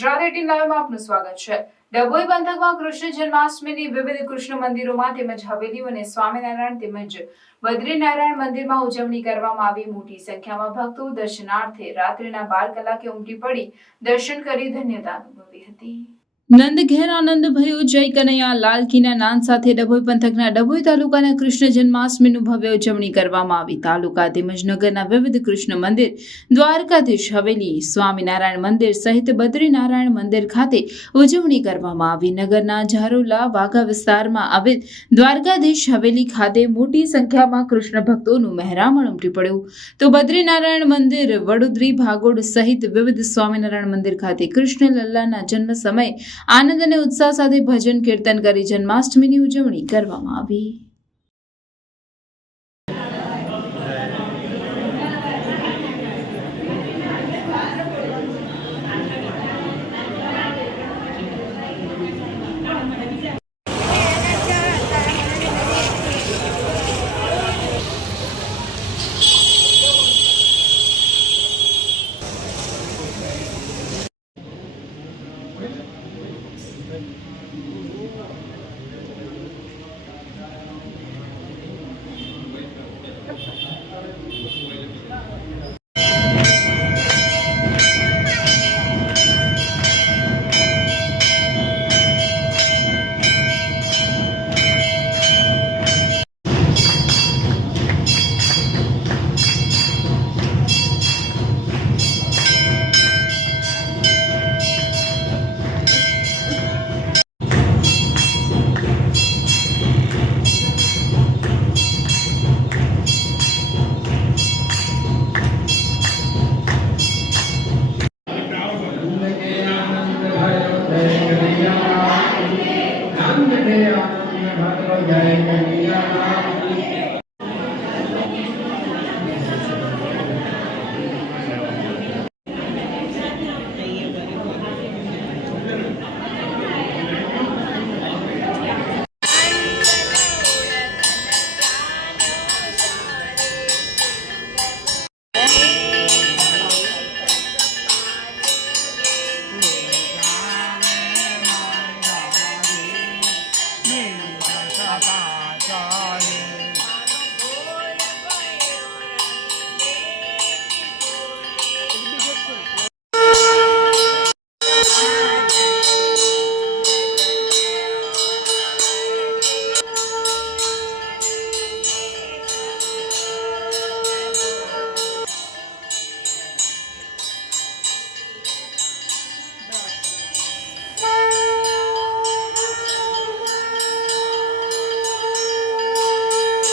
ગુજરાત 18 લાઈવમાં આપનું સ્વાગત છે। ડભોઈ પંથકમાં કૃષ્ણ જન્માષ્ટમીની વિવિધ કૃષ્ણ મંદિરોમાં તેમજ હવેલીઓ અને સ્વામિનારાયણ તેમજ બદ્રીનારાયણ મંદિરમાં ઉજવણી કરવામાં આવી। મોટી સંખ્યામાં ભક્તો દર્શનાર્થે રાત્રિના 12 કલાકે ઉમટી પડી દર્શન કરી ધન્યતા અનુભવી હતી। નંદ ઘેર આનંદ ભયો જય કનૈયા લાલ કીના નાદ સાથે ડભોઈ પંથકના ડભોઈ તાલુકાના કૃષ્ણ જન્માષ્ટમીનું ભવ્ય ઉજવણી કરવામાં આવી। તાલુકા તેમજ નગરના વિવિધ કૃષ્ણ મંદિર, દ્વારકાધીશ હવેલી, સ્વામિનારાયણ મંદિર સહિત બદ્રીનારાયણ મંદિર ખાતે ઉજવણી કરવામાં આવી। નગરના ઝારોલા વાઘા વિસ્તારમાં આવેલ દ્વારકાધીશ હવેલી ખાતે મોટી સંખ્યામાં કૃષ્ણ ભક્તોનું મહેરામણ ઉમટી પડ્યું, તો બદ્રીનારાયણ મંદિર, વડોદરી ભાગોળ સહિત વિવિધ સ્વામિનારાયણ મંદિર ખાતે કૃષ્ણ લલ્લાના જન્મ સમયે આનંદ અને ઉત્સાહ સાથે ભજન કીર્તન કરી જન્માષ્ટમીની ઉજવણી કરવામાં આવી।